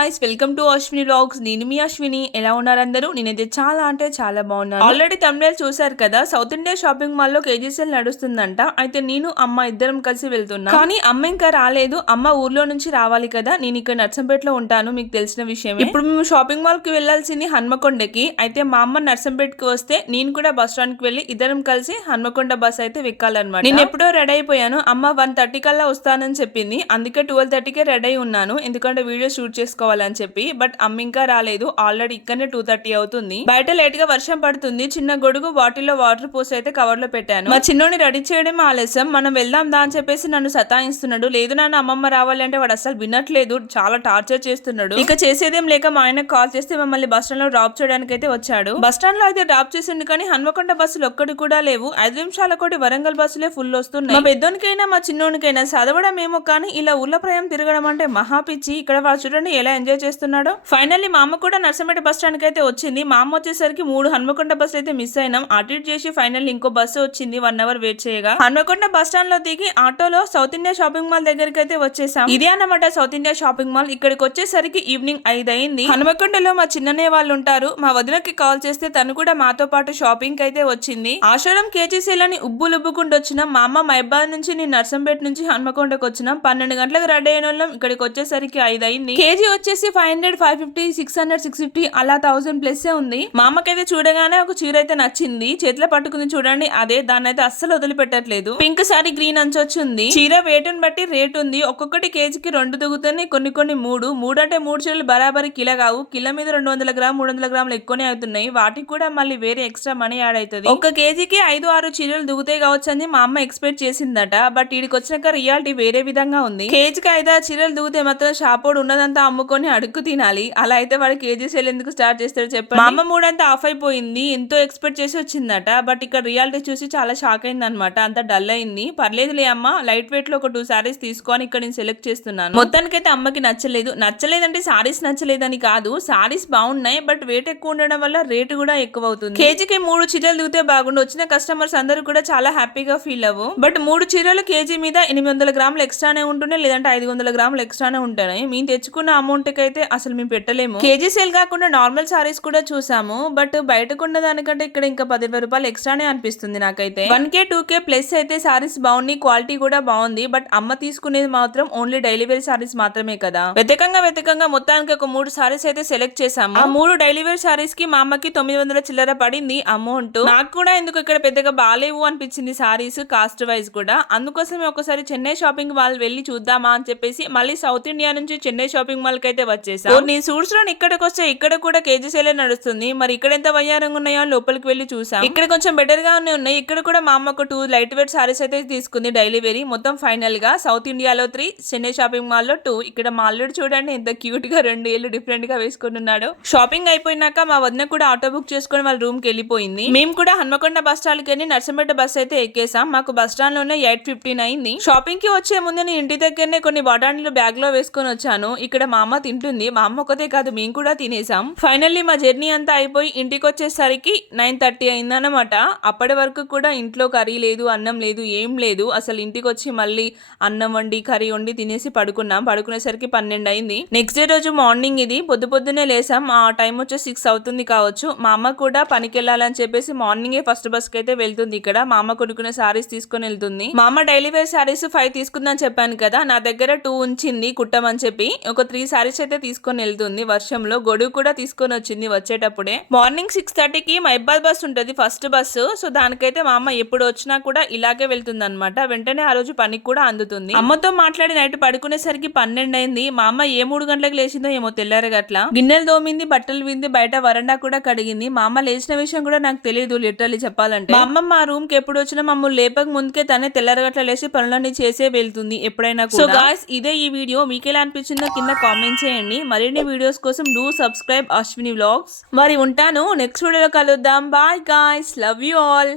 Guys, welcome to Ashwini vlogs. నేను మీ అశ్విని. ఎలా ఉన్నారు అందరూ? నేనైతే చాలా అంటే చాలా బాగున్నాను. ఆల్రెడీ తమిళ చూసారు కదా, సౌత్ ఇండియా షాపింగ్ మాల్ లో కేజీసీఎల్ నడుస్తుందంట. అయితే నేను అమ్మ ఇద్దరం కలిసి వెళ్తున్నా. కానీ అమ్మ ఇంకా రాలేదు. అమ్మ ఊర్లో నుంచి రావాలి కదా. నేను ఇక్కడ నర్సంపేటలో ఉంటాను, మీకు తెలిసిన విషయం. ఇప్పుడు మేము షాపింగ్ మాల్ కి వెళ్లాల్సింది హన్మకొండకి. అయితే మా అమ్మ నర్సంపేటకి వస్తే నేను కూడా బస్ స్టాండ్ కి వెళ్లి ఇద్దరం కలిసి హన్మకొండ బస్ అయితే వెక్కాలన్నమాట. నేను ఎప్పుడో రెడీ అయిపోయాను. అమ్మ 1:30 కల్లా వస్తానని చెప్పింది. అందుకే 12:30కే రెడీ అయి ఉన్నాను, ఎందుకంటే వీడియో షూట్ చేసుకోవాలని చెప్పి. బట్ అమ్మ ఇంకా రాలేదు. ఆల్రెడీ ఇక్కడనే 2:30 అవుతుంది. బయట లేట్ గా వర్షం పడుతుంది. చిన్న గొడుగు బాటిల్లో వాటర్ పోసి అయితే కవర్ లో పెట్టాను. మా చిన్నోని రెడీ చేయడం ఆలస్యం. మనం వెళ్దాం దా అని చెప్పేసి నన్ను సతాయిస్తున్నాడు. లేదు నాన్న, అమ్మమ్మ రావాలి అంటే వాడు అసలు వినట్లేదు. చాలా టార్చర్ చేస్తున్నాడు. ఇక చేసేదేం లేక మా ఆయనకు కాల్ చేస్తే మమ్మల్ని బస్ స్టాండ్ లో డ్రాప్ చేయడానికి అయితే వచ్చాడు. బస్ స్టాండ్ లో అయితే డ్రాప్ చేసిండు, కానీ హన్మకొండ బస్సులు ఒక్కటి కూడా లేవు. 5 నిమిషాల కోటి వరంగల్ బస్సులే ఫుల్ వస్తున్నాయి. మా పెద్దోనికైనా మా చిన్నోనికైనా చదవడం ఏమో, కానీ ఇలా ఊళ్ళ ప్రయాణం తిరగడం అంటే మహాపిచ్చి. ఇక్కడ వాళ్ళు చూడండి ఎలా ఎంజాయ్ చేస్తున్నాడో. ఫైనల్లీ మా అమ్మ కూడా నర్సంపేట బస్ స్టాండ్ కి అయితే వచ్చింది. మా అమ్మ వచ్చేసరికి 3 హన్మకొండ బస్సులు అయితే మిస్ అయినాం. అటు ఇటు చేసి ఫైనల్ ఇంకో బస్సు వచ్చింది. 1 అవర్ వెయిట్ చేయగా హన్మకొండ బస్ స్టాండ్ లో దిగి ఆటోలో సౌత్ ఇండియా షాపింగ్ మాల్ దగ్గరికి అయితే వచ్చేసాం. ఇదే అన్నమాట సౌత్ ఇండియా షాపింగ్ మాల్. ఇక్కడికి వచ్చేసరికి ఈవినింగ్ 5 అయింది. హన్మకొండలో మా చిన్ననే వాళ్ళు ఉంటారు. మా వదినకి కాల్ చేస్తే తను కూడా మాతో పాటు షాపింగ్ కి అయితే వచ్చింది. ఆషాఢం కేజీసీఎల్ అని ఉబ్బులుబ్బుకుంటూ వచ్చినాం. మా అమ్మ మైబాద్ నుంచి, నేను నర్సంపేట నుంచి హన్మకొండకు వచ్చినాం. 12 గంటలకు రెడీ అయిన వాళ్ళం. ఇక్కడికి వచ్చేసరికి 5 అయింది. కేజీ వచ్చేసి 500, 550, 600, 650 అలా 1000 ప్లస్ ఉంది. మా అమ్మకైతే చూడగానే ఒక చీర అయితే నచ్చింది. చేతిలో పట్టుకుంది చూడండి, అదే. దాన్ని అయితే అస్సలు వదిలిపెట్టట్లేదు. పింక్ సారీ గ్రీన్ అంచొచ్చు ఉంది. చీర వేటును బట్టి రేట్ ఉంది. ఒక్కొక్కటి కేజీకి 2 దిగుతాయి, కొన్ని 3 అంటే 3 చీరలు బరాబరి కిలో కావు. కిలో మీద 200 గ్రాములు 300 గ్రాములు ఎక్కువనే అవుతున్నాయి. వాటికి కూడా మళ్ళీ వేరే ఎక్స్ట్రా మనీ యాడ్ అవుతుంది. ఒక కేజీకి 5-6 చీరలు దిగుతాయి కావచ్చు అని మా అమ్మ ఎక్స్పెక్ట్ చేసిందట. బట్ ఇడికి వచ్చినాక రియాలిటీ వేరే విధంగా ఉంది. కేజీకి 5-6 చీరలు దిగుతే మాత్రం షాపోడు ఉన్నదంతా అమ్ముకొని అడుక్కు తినాలి. అలా అయితే వాడు కేజీ సేల్ ఎందుకు స్టార్ట్ చేస్తాడు చెప్పండి. మా అమ్మ మూడంతా ఆఫ్ అయిపోయింది. ఎంతో ఎక్స్పెక్ట్ చేసి వచ్చిందట. బట్ ఇక్కడ రియాలిటీ చూసి చాలా షాక్ అయింది అనమాట. అంత డల్ అయింది. పర్లేదులే అమ్మ, లైట్ వెయిట్ లో ఒక 2 సారీస్ తీసుకొని ఇక్కడ నేను సెలెక్ట్ చేస్తున్నాను. మొత్తానికైతే అమ్మకి నచ్చలేదంటే సారీస్ నచ్చలేదని కాదు, సారీస్ బాగున్నాయి. బట్ వెయిట్ ఎక్కువ ఉండడం వల్ల రేటు కూడా ఎక్కువ అవుతుంది. కేజీకి 3 చీరలు దిగితే బాగుండు. వచ్చిన కస్టమర్స్ అందరూ కూడా చాలా హ్యాపీగా ఫీల్ అవ్వు. బట్ 3 చీరలు కేజీ మీద 800 గ్రాములు ఎక్స్ట్రానే ఉంటున్నాయి, లేదంటే 500 గ్రాములు ఎక్స్ట్రానే ఉంటాయి. మేము తెచ్చుకున్న అమౌంట్ కి అయితే అసలు మేము పెట్టలేము. కేజీ సేల్ కాకుండా నార్మల్ సారీస్ కూడా చూసాము. బట్ బయటకు ఉన్న దానికంటే ఇక్కడ ఇంకా 10,000 రూపాయలు ఎక్స్ట్రానే అనిపిస్తుంది నాకైతే. 1K 2K ప్లస్ అయితే సారీస్ బాగున్నాయి, క్వాలిటీ కూడా బాగుంది. బట్ అమ్మ తీసుకునేది మాత్రం ఓన్లీ డైలీ వేర్ సారీస్ మాత్రమే కదా. వెతకంగా మొత్తానికి ఒక 3 సారీస్ అయితే సెలెక్ట్ చేసాము. ఆ 3 డైలీ వేర్ సారీస్ కి మా అమ్మకి 900 చిల్లర పడింది అమౌంట్. నాకు కూడా ఎందుకు ఇక్కడ పెద్దగా బాలేవు అనిపించింది సారీస్ కాస్ట్ వైజ్ కూడా. అందుకోసమే ఒకసారి చెన్నై షాపింగ్ మాల్ వెళ్ళి చూద్దామా అని చెప్పేసి మళ్ళీ సౌత్ ఇండియా నుంచి చెన్నై షాపింగ్ మాల్ కి అయితే వచ్చేసాం. నేను సూట్స్ లో ఇక్కడికి వస్తే ఇక్కడ కూడా కేజీ సేలే నడుస్తుంది. మరి ఇక్కడ ఎంత వయ్యారంగా ఉన్నాయో లోపలికి వెళ్ళి చూసాం. ఇక్కడ కొంచెం బెటర్ గా ఉన్నాయి. ఇక్కడ కూడా మా అమ్మ ఒక 2 లైట్ వెయిట్ సారీస్ అయితే తీసుకుంది డైలీ వేరీ. మొత్తం ఫైనల్ గా సౌత్ ఇండియాలో 3, చెన్నై షాపింగ్ మాల్ లో 2. ఇక్కడ మా అల్లుడు చూడండి ఎంత క్యూట్ గా 2 ఏళ్ళు డిఫరెంట్ గా వేసుకున్నాడు. షాపింగ్ అయిపోయినాక మా వదిన కూడా ఆటో బుక్ చేసుకుని వాళ్ళ రూమ్ కి వెళ్ళిపోయింది. మేము కూడా హన్మకొండ బస్ స్టాండ్ కి నర్సంపేట బస్ అయితే ఎక్కేసాం. మాకు బస్ స్టాండ్ లోనే 8:15 అయింది. షాపింగ్ కి వచ్చే ముందు నేను ఇంటి దగ్గరనే కొన్ని బఠానీలు బ్యాగ్ లో వేసుకొని వచ్చాను. ఇక్కడ మా అమ్మ తింటుంది. మా అమ్మ ఒకతే కాదు, మేము కూడా తినేసాం. ఫైనల్లీ మా జర్నీ అంతా అయిపోయి ఇంటికి వచ్చేసరికి 9:30 అయిందన్నమాట. అప్పటి వరకు కూడా ఇంట్లో కర్రీ లేదు, అన్నం లేదు, ఏం లేదు. అసలు ఇంటికి వచ్చి మళ్ళీ అన్నం వండి కర్రీ వండి తినేసి పడుకున్నాం. పడుకునేసరికి 12 అయింది. నెక్స్ట్ డే రోజు మార్నింగ్ ఇది పొద్దున్నే లేసాం. ఆ టైం వచ్చి 6 అవుతుంది కావచ్చు. మా అమ్మ కూడా పనికి వెళ్ళాలని చెప్పేసి మార్నింగే ఫస్ట్ బస్ కి అయితే వెళ్తుంది. ఇక్కడ మా అమ్మ కొనుక్కునే సారీస్ తీసుకొని వెళ్తుంది. మా అమ్మ డైలీ వేర్ సారీస్ 5 తీసుకుందని చెప్పాను కదా, నా దగ్గర 2 ఉంచింది కుట్టమని చెప్పి. ఒక 3 సారీస్ అయితే తీసుకొని వెళ్తుంది. వర్షంలో గొడుగు కూడా తీసుకొని వచ్చింది వచ్చేటప్పుడే. మార్నింగ్ 6:30కి మైబాద్ బస్ ఉంటది, ఫస్ట్ బస్సు. సో దానికైతే మా అమ్మ ఎప్పుడు వచ్చినా కూడా ఇలాగే వెళ్తుంది అనమాట. వెంటనే ఆ రోజు పనికి కూడా అందుతుంది. అమ్మతో మాట్లాడి నైట్ పడుకునేసరికి 12 అయింది. మా అమ్మ ఏ 3 గంటలకు లేచిందో ఏమో తెల్లారగట్ల. గిన్నెలు దోమింది, బట్టలు వింది, బయట వరండా కూడా కడిగింది. మా అమ్మ లేచిన విషయం కూడా నాకు తెలియదు లిటరల్లీ చెప్పాలంటే. మా అమ్మ మా రూమ్ కి ఎప్పుడు వచ్చినా మమ్మల్ని లేపక ముందుకే తనే తెల్లారగట్ల లేచి పనులన్నీ చేసే వెళ్తుంది ఎప్పుడైనా కూడా. సో గాయ్స్, ఇదే ఈ వీడియో. మీకు ఎలా అనిపించిందో కింద కామెంట్ చేయండి. మరిన్ని వీడియోస్ కోసం డూ సబ్స్క్రైబ్ అశ్విని వ్లాగ్స్. మరి ఉంటాను, నెక్స్ట్ వీడియోలో కలుద్దాం. Bye guys, love you all.